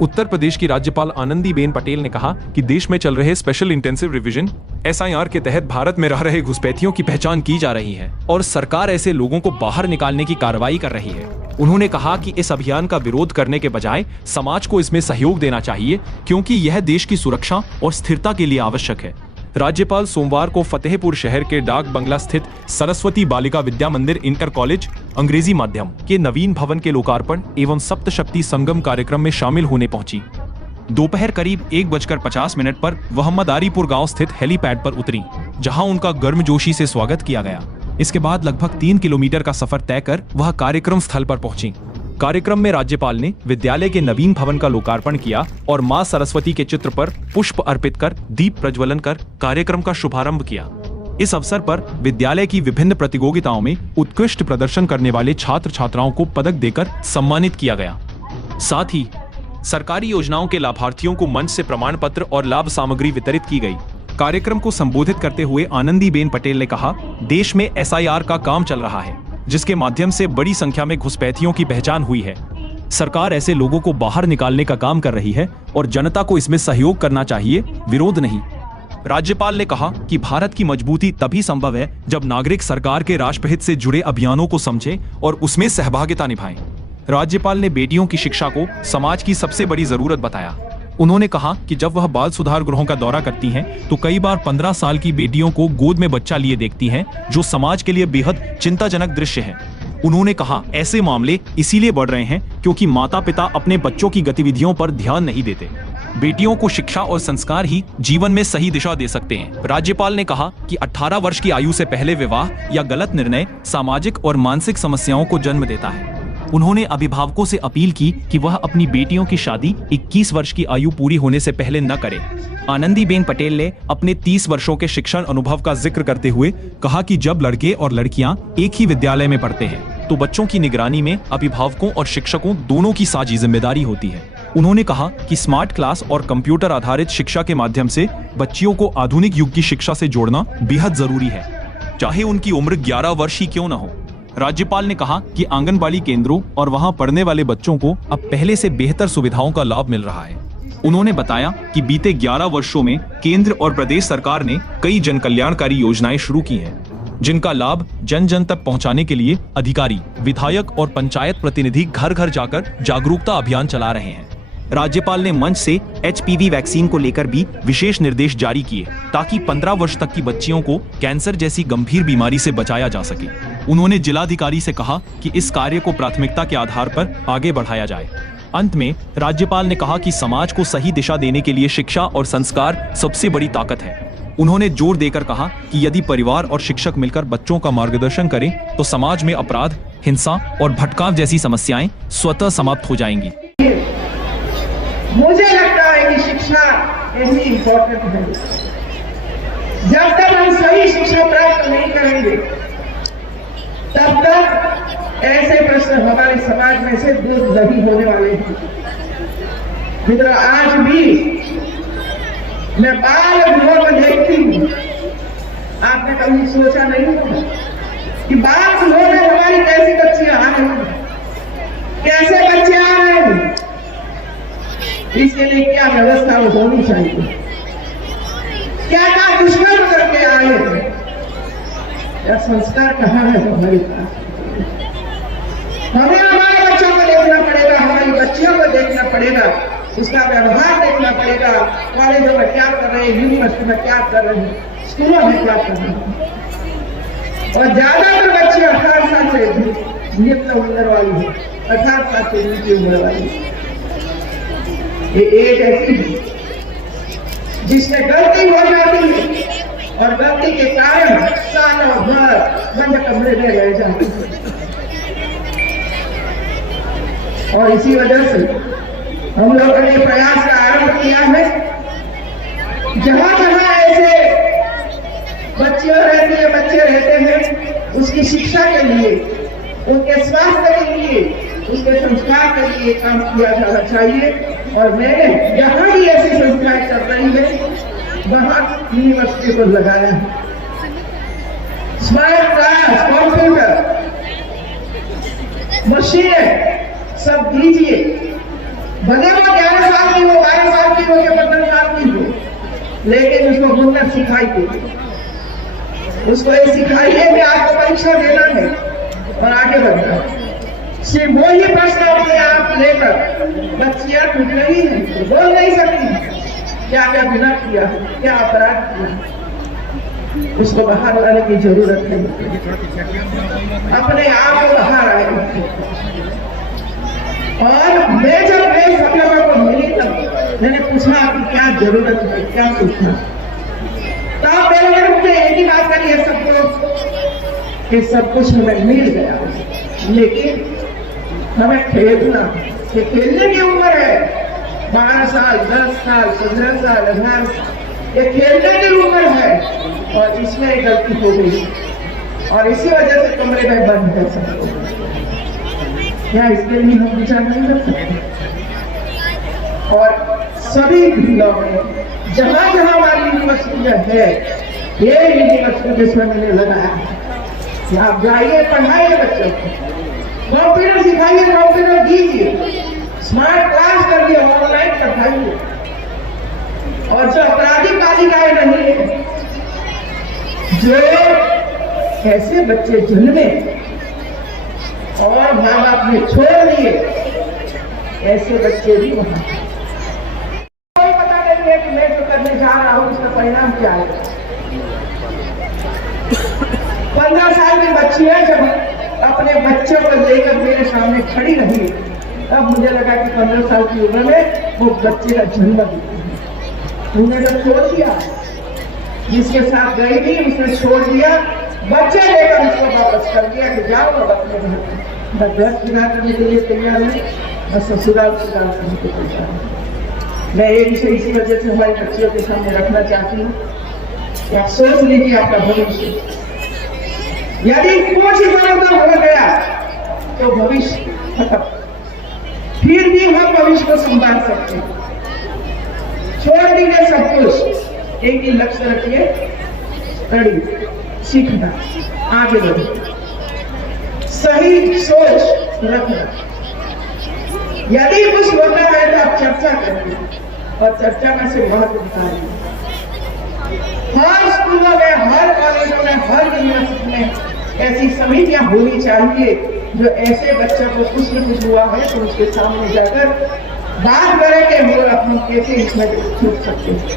उत्तर प्रदेश की राज्यपाल आनंदीबेन पटेल ने कहा कि देश में चल रहे स्पेशल इंटेंसिव रिवीजन SIR के तहत भारत में रह रहे घुसपैठियों की पहचान की जा रही है और सरकार ऐसे लोगों को बाहर निकालने की कार्रवाई कर रही है। उन्होंने कहा कि इस अभियान का विरोध करने के बजाय समाज को इसमें सहयोग देना चाहिए, क्योंकि यह देश की सुरक्षा और स्थिरता के लिए आवश्यक है। राज्यपाल सोमवार को फतेहपुर शहर के डाक बंगला स्थित सरस्वती बालिका विद्या मंदिर इंटर कॉलेज अंग्रेजी माध्यम के नवीन भवन के लोकार्पण एवं सप्तशक्ति संगम कार्यक्रम में शामिल होने पहुंची। दोपहर करीब 1:50 पर वह मदारीपुर गांव स्थित हेलीपैड पर उतरी, जहां उनका गर्मजोशी से स्वागत किया गया। इसके बाद लगभग 3 किलोमीटर का सफर तय कर वह कार्यक्रम स्थल पर पहुंची। कार्यक्रम में राज्यपाल ने विद्यालय के नवीन भवन का लोकार्पण किया और मां सरस्वती के चित्र पर पुष्प अर्पित कर दीप प्रज्वलन कर कार्यक्रम का शुभारंभ किया। इस अवसर पर विद्यालय की विभिन्न प्रतियोगिताओं में उत्कृष्ट प्रदर्शन करने वाले छात्र छात्राओं को पदक देकर सम्मानित किया गया। साथ ही सरकारी योजनाओं के लाभार्थियों को मंच से प्रमाण पत्र और लाभ सामग्री वितरित की गई। कार्यक्रम को संबोधित करते हुए आनंदीबेन पटेल ने कहा, देश में SIR का काम चल रहा है, जिसके माध्यम से बड़ी संख्या में घुसपैठियों की पहचान हुई है। सरकार ऐसे लोगों को बाहर निकालने का काम कर रही है और जनता को इसमें सहयोग करना चाहिए, विरोध नहीं। राज्यपाल ने कहा कि भारत की मजबूती तभी संभव है जब नागरिक सरकार के राष्ट्रहित से जुड़े अभियानों को समझें और उसमें सहभागिता निभाएं। राज्यपाल ने बेटियों की शिक्षा को समाज की सबसे बड़ी जरूरत बताया। उन्होंने कहा कि जब वह बाल सुधार गृहों का दौरा करती हैं, तो कई बार 15 साल की बेटियों को गोद में बच्चा लिए देखती हैं, जो समाज के लिए बेहद चिंताजनक दृश्य है। उन्होंने कहा, ऐसे मामले इसीलिए बढ़ रहे हैं क्योंकि माता पिता अपने बच्चों की गतिविधियों पर ध्यान नहीं देते। बेटियों को शिक्षा और संस्कार ही जीवन में सही दिशा दे सकते हैं। राज्यपाल ने कहा कि 18 वर्ष की आयु से पहले विवाह या गलत निर्णय सामाजिक और मानसिक समस्याओं को जन्म देता है। उन्होंने अभिभावकों से अपील की कि वह अपनी बेटियों की शादी 21 वर्ष की आयु पूरी होने से पहले न करें। आनंदीबेन पटेल ने अपने 30 वर्षों के शिक्षण अनुभव का जिक्र करते हुए कहा कि जब लड़के और लड़कियां एक ही विद्यालय में पढ़ते हैं, तो बच्चों की निगरानी में अभिभावकों और शिक्षकों दोनों की साझी जिम्मेदारी होती है। उन्होंने कहा कि स्मार्ट क्लास और कंप्यूटर आधारित शिक्षा के माध्यम से बच्चियों को आधुनिक युग की शिक्षा से जोड़ना बेहद जरूरी है, चाहे उनकी उम्र 11 वर्ष ही क्यों न हो। राज्यपाल ने कहा कि आंगनबाड़ी केंद्रों और वहां पढ़ने वाले बच्चों को अब पहले से बेहतर सुविधाओं का लाभ मिल रहा है। उन्होंने बताया कि बीते 11 वर्षों में केंद्र और प्रदेश सरकार ने कई जन कल्याणकारी योजनाएं शुरू की हैं, जिनका लाभ जन जन तक पहुंचाने के लिए अधिकारी, विधायक और पंचायत प्रतिनिधि घर घर जाकर जागरूकता अभियान चला रहे हैं। राज्यपाल ने मंच से HPV वैक्सीन को लेकर भी विशेष निर्देश जारी किए, ताकि 15 वर्ष तक की बच्चियों को कैंसर जैसी गंभीर बीमारी से बचाया जा सके। उन्होंने जिलाधिकारी से कहा कि इस कार्य को प्राथमिकता के आधार पर आगे बढ़ाया जाए। अंत में राज्यपाल ने कहा कि समाज को सही दिशा देने के लिए शिक्षा और संस्कार सबसे बड़ी ताकत है। उन्होंने जोर देकर कहा कि यदि परिवार और शिक्षक मिलकर बच्चों का मार्गदर्शन करें, तो समाज में अपराध, हिंसा और भटकाव जैसी समस्याएं स्वतः समाप्त हो जाएंगी। मुझे लगता है कि शिक्षा यही इम्पोर्टेंट है। जब तक हम सही शिक्षा प्राप्त नहीं करेंगे, तब तक ऐसे प्रश्न हमारे समाज में से दूर नहीं होने वाले हैं। मित्रों, आज भी मैं बाल गृहों को देखती हूँ। आपने कभी सोचा नहीं होगा कि बाल गृहों में हमारी कैसी बच्चियां आ रही हैं, कैसे बच्चे आ रहे हैं। इसके लिए क्या व्यवस्था होनी चाहिए, क्या क्या दुष्कर्म करके आए हैं, या संस्कार कहाँ है हमारे पास। हमें हमारे बच्चों को देखना पड़ेगा, हमारी बच्चियों को देखना पड़ेगा, उसका व्यवहार देखना पड़ेगा। कॉलेजों में क्या कर रहे हैं, यूनिवर्सिटी में क्या कर रहे हैं, स्कूलों में क्या कर रहे हैं। और ज्यादातर बच्चे 18 साल से निम्न उम्र वाली है, 18 साल से नीचे उम्र वाली है। ये एज ऐसी है जिसमें गलती हो जाती है और गलती के कारण सालों भर बंद कमरे में रह जाते हैं। और इसी वजह से हम लोगों ने प्रयास का आरंभ किया है, जहां जहां ऐसे बच्चियां रहती है, बच्चे रहते हैं, उसकी शिक्षा के लिए, उनके स्वास्थ्य के लिए, उसके संस्कार के लिए काम किया जाना चाहिए। और मैंने जहां भी ऐसी संस्थाएं चल रही है, वहां यूनिवर्सिटी को लगाया है। स्मार्ट क्लास, कंप्यूटर, मशीन सब दीजिए। भले वो 11 लेकिन उसको हुनर सिखाइए, उसको ये सिखाइए कि आपको परीक्षा देना है और आगे बढ़ना है। सिर्फ वही प्रश्न अपने आप लेकर बच्चियां टूट रही है, बोल नहीं सकती क्या क्या गुनाह किया, क्या अपराध किया। उसको बाहर लाने की जरूरत है, अपने आप को बाहर आए। और मैं जब गई सपना को मिली तब मैंने पूछा आपकी क्या जरूरत है, क्या पूछना। तब मैंने मुझे एक ही बात करी है सबको कि सब कुछ हमें मिल गया, लेकिन हमें खेलना, ये खेलने की उम्र है। 12 साल, 10 साल, 15 साल, 18 साल, ये खेलने की उम्र है और इसमें गलती हो गई और इसी वजह से कमरे में बंद है सबको। क्या इसके लिए हम विचार नहीं कर सकते? और सभी जिलों में जहां जहां हमारी यूनिवर्सिटियां है, ये यूनिवर्सिटी जिसमें मैंने लगाया कि आप जाइए, पढ़ाइए बच्चों को, कंप्यूटर सिखाइए, कंप्यूटर दीजिए, स्मार्ट क्लास करिए, ऑनलाइन पढ़ाइए। और जो अपराधी बालिकाएं नहीं है, जो ऐसे बच्चे जन्मे और माँ बाप ने छोड़ दिए, ऐसे बच्चे भी वहां। कोई पता नहीं है कि मैं जो करने जा रहा हूं उसका परिणाम क्या है। 15 साल की बच्ची है, जब अपने बच्चों को लेकर मेरे सामने खड़ी रही, तब मुझे लगा कि 15 साल की उम्र में वो बच्चे का जन्म दिया। उन्होंने तो छोड़ दिया, जिसके साथ गई थी उसने छोड़ दिया, बच्चे लेकर उसको वापस कर दिया कि जाओ अब अपने घर। घर सुधार करने के लिए तैयार है, मैं ससुराल सुधार करने को तैयार हूँ। मैं ये विषय इसी वजह से हमारे बच्चियों के सामने रखना चाहती हूँ। आप सोच लीजिए आपका भविष्य, यदि कुछ इतना हो गया तो भविष्य खत्म। फिर भी हम भविष्य को संभाल सकते हैं। छोड़ दीजिए सब कुछ, एक ही लक्ष्य रखिए, पढ़िए, सीखना, आगे बढ़िए, सही सोच रखना। यदि कुछ होना है तो आप चर्चा करिए और चर्चा में से महत्व निकालिए। हर स्कूलों में, हर कॉलेजों में, हर यूनिवर्सिटी में ऐसी समितियां होनी चाहिए जो ऐसे बच्चों को कुछ न कुछ हुआ है तो उसके सामने जाकर बात करें कि हम कैसे इसमें छूट सकते हैं।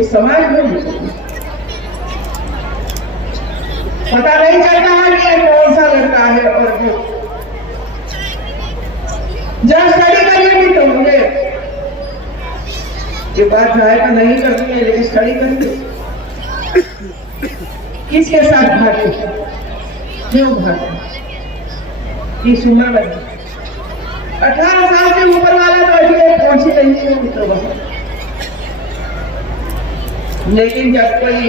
इस समाज में पता नहीं चलता है कि कौन सा लड़का है और जब स्टडी करिए भी तो मुझे ये बात जायका नहीं करती है, लेकिन स्टडी करिए। किसके साथ भागे, क्यों भागे, इस उम्र में 18 साल के ऊपर वाला तो अभी पहुंची नहीं है मित्रों। लेकिन जब कोई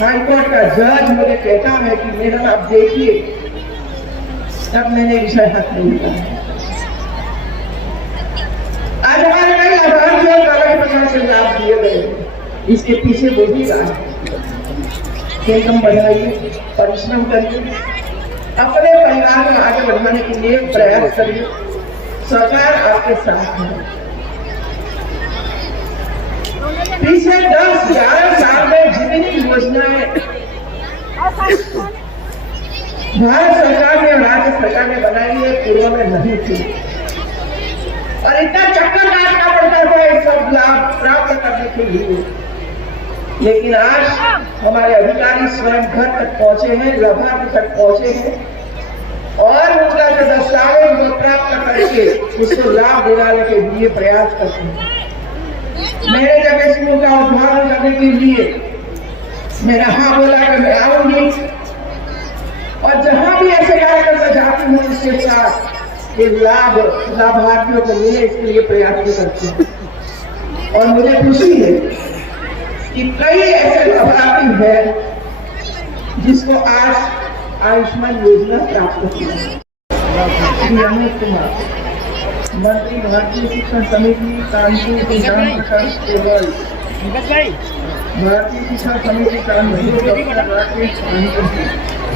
हाईकोर्ट का जज मुझे कहता है कि मैडम आप देखिए, तब मैंने विषय हाथ नहीं किया। आज हमारे कई लाभार्थियों को कागज पत्र से लाभ दिए गए, इसके पीछे वही रहा है। तुम बढ़ाइए, परिश्रम करिए, अपने परिवार को आगे बढ़ाने के लिए प्रयास करिए, सरकार आपके साथ है। पिछले 10-11 साल में जितनी योजनाएं भारत सरकार ने और राज्य सरकार ने बनाई है, पूर्व में नहीं थी और इतना चक्कर काटना पड़ता था इस सब लाभ प्राप्त करने के लिए। लेकिन आज हमारे अधिकारी स्वयं घर तक पहुंचे हैं, लाभार्थी तक पहुंचे हैं और उनका जो दस्तावेज प्राप्त करके उसको लाभ दिलाने के लिए प्रयास करते हैं। मैंने जब स्कूल का उद्घाटन करने के लिए मैंने हाँ बोला कि मैं आऊंगी और जहां भी ऐसे कार्यक्रम में जाती हूँ इसके साथ ये लाभार्थियों को मिले, इसके लिए प्रयास भी करती हूँ। और मुझे खुशी है कि कई ऐसे लाभार्थी हैं जिसको आज आयुष्मान योजना प्राप्त हुई है। अमित कुमार, मंत्री भारतीय शिक्षण समिति कानपुर किसान प्रकाश केवल, भारतीय शिक्षण समिति कानपुर डॉक्टर राकेश पानी,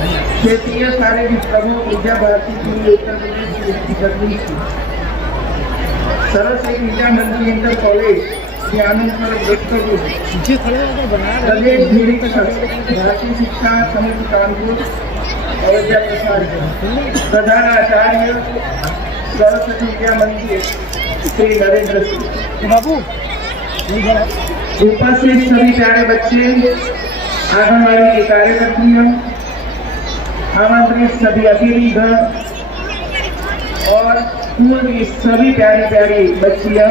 क्षेत्रीय शारीरिक प्रमुख विद्या भारती की उत्तर प्रदेश की, सरस्वती विद्या मंदिर इंटर कॉलेज ज्ञानेश्वर वक्तव्य प्रदेश भारतीय शिक्षा समिति कानपुर अयोध्या प्रसाद प्रधान आचार्य सरस्वती विद्या मंदिर श्री नरेंद्र सिंह बाबू उपस्थित सभी प्यारे बच्चे, आंगनबाड़ी के कार्यकर्तियों, आमंत्रित सभी अतिथिगण और स्कूल की सभी प्यारी प्यारी बच्चियां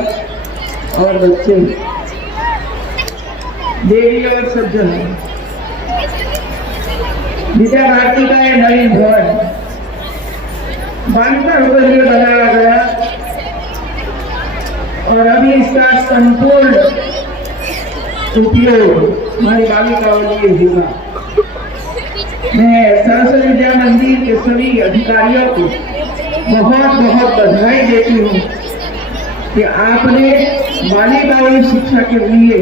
और बच्चे, देवी और सज्जन, विद्या भारती का यह नवीन भवन बांधकर होकर ये बनाया गया और अभी इसका संपूर्ण उपयोग हमारी बालिकाओं के लिए होगा। मैं सरस्वती विद्या मंदिर के सभी अधिकारियों को बहुत बहुत बधाई देती हूँ कि आपने बालिकाओं शिक्षा के लिए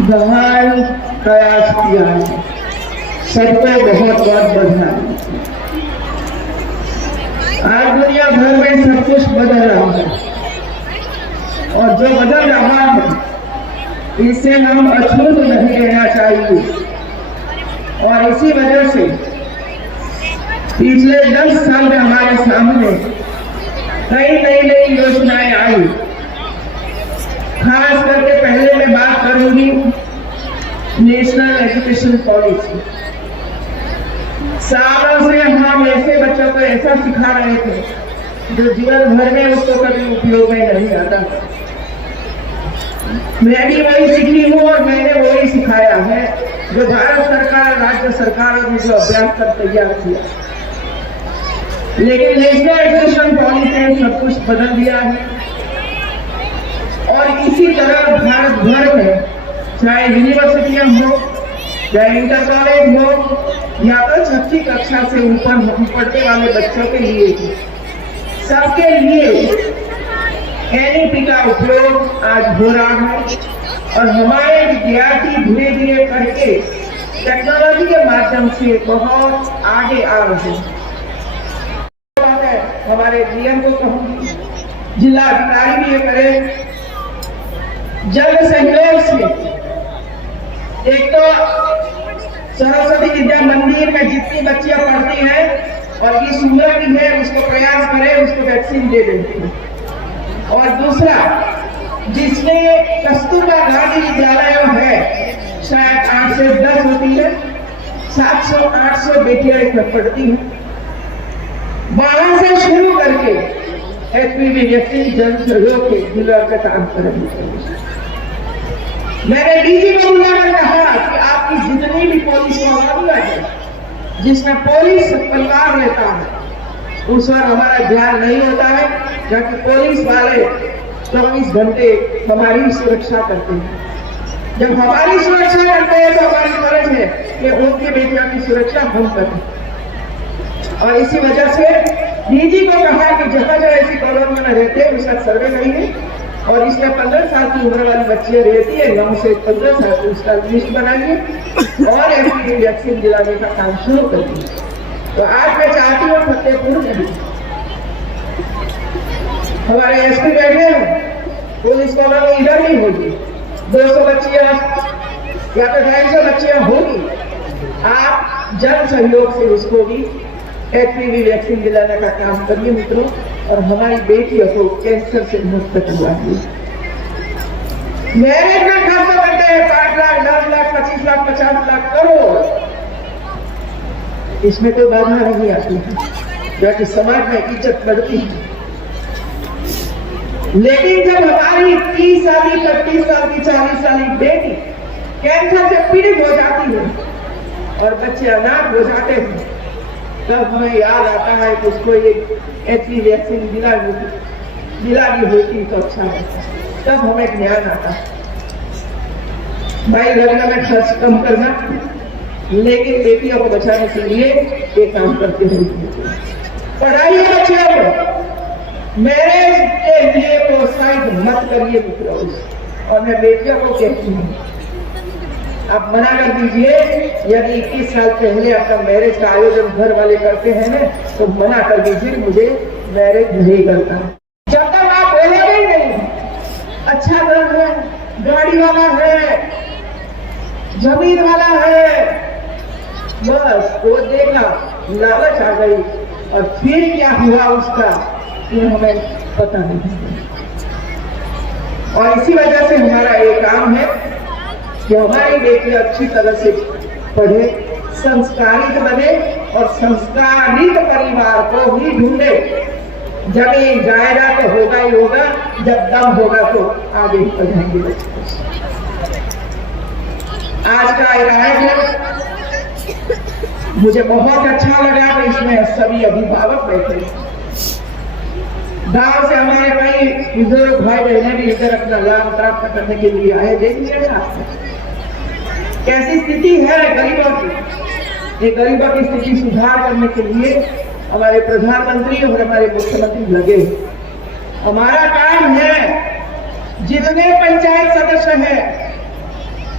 महान प्रयास किया है। सबको बहुत बहुत बधाई। आज दुनिया भर में सब कुछ बदल रहा है और जो बदल रहा है इससे हम अछूत नहीं रहना चाहिए और इसी वजह से पिछले 10 साल में हमारे सामने कई नई योजनाएं आई। खास करके पहले मैं बात करूंगी नेशनल एजुकेशन पॉलिसी। सालों से हम ऐसे बच्चों को ऐसा सिखा रहे थे जो जीवन भर में उसको कभी उपयोग में नहीं आता। मैं भी वही सीखी हूँ और मैंने वही सिखाया है जो भारत सरकार, राज्य सरकारों ने जो अभ्यास कर तैयार किया। लेकिन नेशनल एजुकेशन पॉलिसी ने सब कुछ बदल दिया है और इसी तरह भारत भर में चाहे यूनिवर्सिटियां हो, चाहे इंटर कॉलेज हो या तो 6वीं कक्षा से ऊपर पढ़ने वाले बच्चों के लिए, सबके लिए एनईपी का उपयोग आज हो रहा है और हमारे विद्यार्थी धीरे धीरे करके टेक्नोलॉजी के माध्यम से बहुत आगे आ रहे हैं। हमारे डीएम को कहूंगी, जिला अधिकारी भी ये करें, जन सहयोग से। एक तो सरस्वती विद्या मंदिर में जितनी बच्चियां पढ़ती हैं और इस उम्र की है उसको प्रयास करें, उसको वैक्सीन दे देते हैं। और दूसरा, जिसमें कस्तूरबा गांधी विद्यालय है, शायद 8 से 10 होती है, 700-800 बेटियां इसमें पढ़ती हैं। वहां से शुरू करके एचपीवी वैक्सीन जन सहयोग के जिलों का काम करेंगे। मैंने डीजी को बुलाकर कहा कि आपकी जितनी भी पुलिस मामला है जिसमें पुलिस परिवार रहता है उस पर हमारा ध्यान नहीं होता है, क्योंकि पुलिस वाले 24 घंटे हमारी सुरक्षा करते हैं। जब हमारी सुरक्षा करते हैं तो हमारी फर्ज है कि उनकी बेटियों की सुरक्षा हम करें। और इसी वजह से डीजी को कहा कि जहां जहां ऐसी कॉलोनी में रहते हैं उसका सर्वे करिए और इसमें 15 साल की उम्र वाली बच्चियां रहती है 9 से 15 साल की, उसका लिस्ट बनाइए और एचपीवी वैक्सीन दिलाने का काम शुरू करिए। तो आज मैं चाहती हूँ फतेहपुर में हमारे एसपी बैठे हैं, पुलिस कॉलोनी इधर नहीं होगी, 200 बच्चियां या तो 250 बच्चियां होगी। आप जन सहयोग से उसको भी एचपीवी वैक्सीन दिलाने का काम करिए मित्रों, और हमारी बेटियों को कैंसर से मुक्त करवाइए। मेरे का खर्च करते हैं 5 लाख, 10 लाख, 25 लाख, 50 लाख करोड़, इसमें तो बाधा नहीं आती है, क्योंकि समाज में इज्जत बढ़ती है। लेकिन जब हमारी 30 साल की, 35 साल की, 40 साल की बेटी कैंसर से पीड़ित हो जाती है और बच्चे अनाथ हो जाते हैं, तब हमें याद आता है कि उसको एक एचपीवी वैक्सीन दिलानी होती तो अच्छा होता। तब हमें ज्ञान आता है भाई लग्न में खर्च कम करना, लेकिन बेटियों को बचाने के लिए ये काम करते रहिए। पढ़ाइए बच्चियों को, मैरिज के लिए प्रोत्साहित मत करिए मित्रों। और मैं बेटियों को कहती हूँ आप मना कर दीजिए, यदि 21 साल पहले आपका मैरिज का आयोजन घर वाले करते हैं ना तो मना कर दीजिए, मुझे मैरिज नहीं करता। जब तक आप बोलोगे नहीं अच्छा कर रहे हैं गाड़ी वाला है, जमीन वाला है, बस वो देखा, लालच आ गई और फिर क्या हुआ उसका ये हमें पता नहीं। और इसी वजह से हमारा ये काम है कि हमारी बेटी अच्छी तरह से पढ़े, संस्कारित बने और संस्कारित परिवार को ही ढूंढे। जमीन जायदाद तो होगा ही होगा, जब दम होगा तो आगे ही बढ़ेंगे। आज का आयोजन मुझे बहुत अच्छा लगा कि इसमें सभी अभिभावक बैठे। गांव से हमारे कई बुजुर्ग भाई बहनें भी इधर अपना लाभ प्राप्त करने के लिए आए। देखिए कैसी स्थिति है गरीबों की। ये गरीबों की स्थिति सुधार करने के लिए हमारे प्रधानमंत्री और हमारे मुख्यमंत्री लगे। हमारा काम है, जितने पंचायत सदस्य हैं,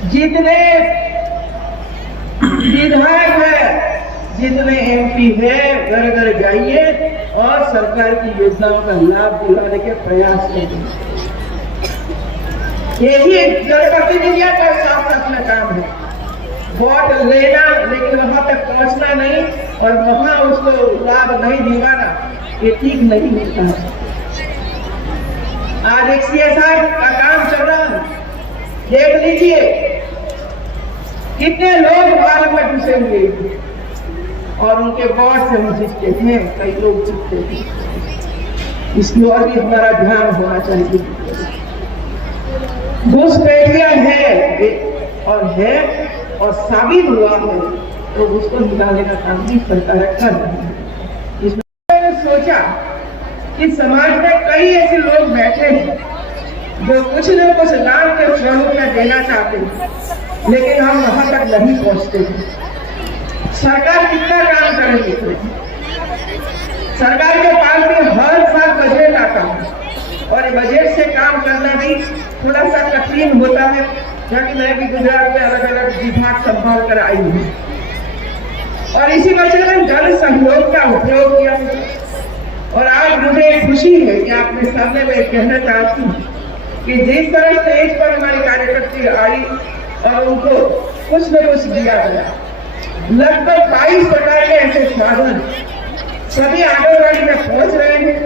जितने विधायक है, जितने एमपी है, घर घर जाइए और सरकार की योजनाओं का लाभ दिलाने के प्रयास करें। यही जनप्रतिनिधियों का साथ अपना काम है। वोट लेना लेकिन वहां तक पहुंचना नहीं और वहां उसको लाभ नहीं दिलाना, ये ठीक नहीं होता है। आज एक CSR का काम चल रहा है, देख लीजिए कितने लोग भारत में घुसे हुए और उनके वोट से हम जीतते थे, कई लोग जीतते थे। इसकी ओर भी हमारा ध्यान होना चाहिए। घुसपैठिया है और साबित हुआ है तो उसको निकालने का काम भी सरकार कर रही है। इसमें मैंने सोचा कि समाज में कई ऐसे लोग बैठे हैं जो कुछ न कुछ दान के स्वरूप में देना चाहते हैं, लेकिन हम वहां तक नहीं पहुंचते हैं। सरकार कितना काम करेगी? सरकार के पास भी हर साल बजट आता है और बजट से काम करना भी थोड़ा सा कठिन होता है, क्योंकि मैं भी गुजरात में अलग अलग विभाग संभाल कर आई हूँ और इसी वजह से जन सहयोग का उपयोग किया। और आज मुझे खुशी है कि आपके सामने मैं कहना चाहती हूँ कि जिस तरह स्टेज पर हमारी कार्यकर्ती आई और उनको कुछ न कुछ दिया गया, लगभग 22 प्रकार के ऐसे साधन सभी आंगनबाड़ी में पहुंच रहे हैं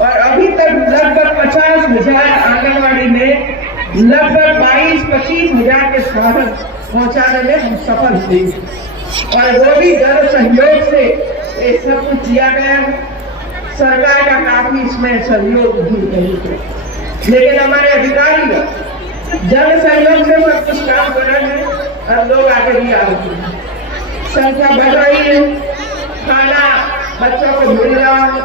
और अभी तक लगभग 50,000 आंगनबाड़ी में लगभग 22-25 हजार के साधन पहुंचाने में हम सफल हुए और वो भी जन सहयोग से ये सब कुछ दिया गया। सरकार का काफी इसमें सहयोग भी नहीं है, लेकिन हमारे अधिकारी जन सहयोग से सब कुछ काम कर रहे हैं और लोग आगे भी आ रहे हैं। संख्या बढ़ रही है, खाना बच्चों को मिल रहा है।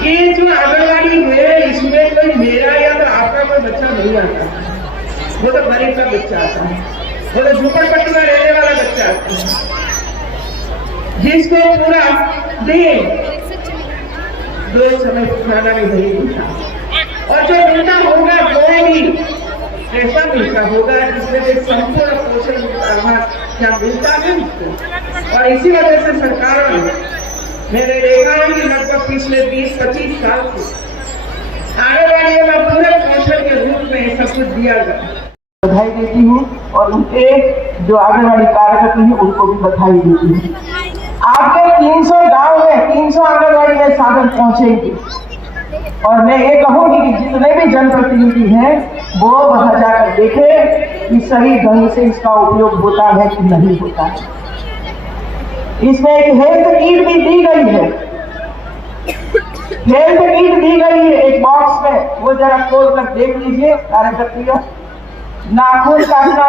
ये जो आंगनबाड़ी है इसमें कोई मेरा या तो आपका कोई बच्चा नहीं आता, वो तो गरीब का बच्चा आता है, वो तो झोपड़पट्टी में रहने वाला बच्चा आता है, जिसको पूरा दिन 2 समय खाना भी नहीं मिलता और जो मिलता होगा वो भी ऐसा मिलता होगा जिसमें से संपूर्ण पोषण आहार क्या मिलता है उसको। और इसी वजह से सरकार मैंने देखा है कि लगभग पिछले 20-25 साल से आंगनबाड़ी में पूरे पोषण के रूप में सब कुछ दिया गया। बधाई देती हूँ और उनके जो आंगनबाड़ी कार्यकर्ता हैं उनको भी बधाई देती हूँ। आपके 300 गांव में 300 आंगनबाड़ी में साधन पहुंचेंगे और मैं ये कहूंगी कि जितने भी जनप्रतिनिधि हैं वो वहां जाकर देखें कि सही ढंग से इसका उपयोग होता है कि नहीं होता है। इसमें एक हेल्थ किट भी दी गई है, हेल्थ किट दी गई है एक बॉक्स में, वो जरा खोल कर देख लीजिए कार्यकर्ता। नाखून काटना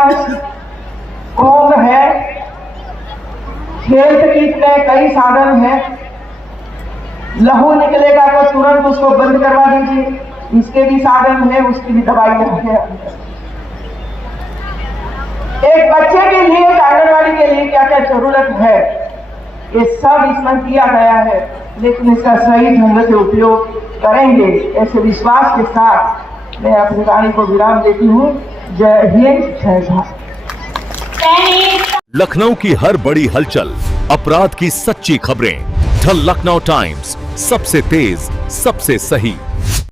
कौन है, हेल्थ किट में कई साधन है। लहू निकलेगा तो तुरंत उसको बंद करवा दीजिए, इसके भी साधन है, उसकी भी दवाइयां है। एक बच्चे के लिए आंगनबाड़ी के लिए क्या क्या जरूरत है ये सब इसमें किया गया है, लेकिन इसका सही ढंग से उपयोग करेंगे ऐसे विश्वास के साथ मैं अपनी वाणी को विराम देती हूँ। जय हिंद, जय भारत। लखनऊ की हर बड़ी हलचल, अपराध की सच्ची खबरें, द लखनऊ टाइम्स, सबसे तेज, सबसे सही।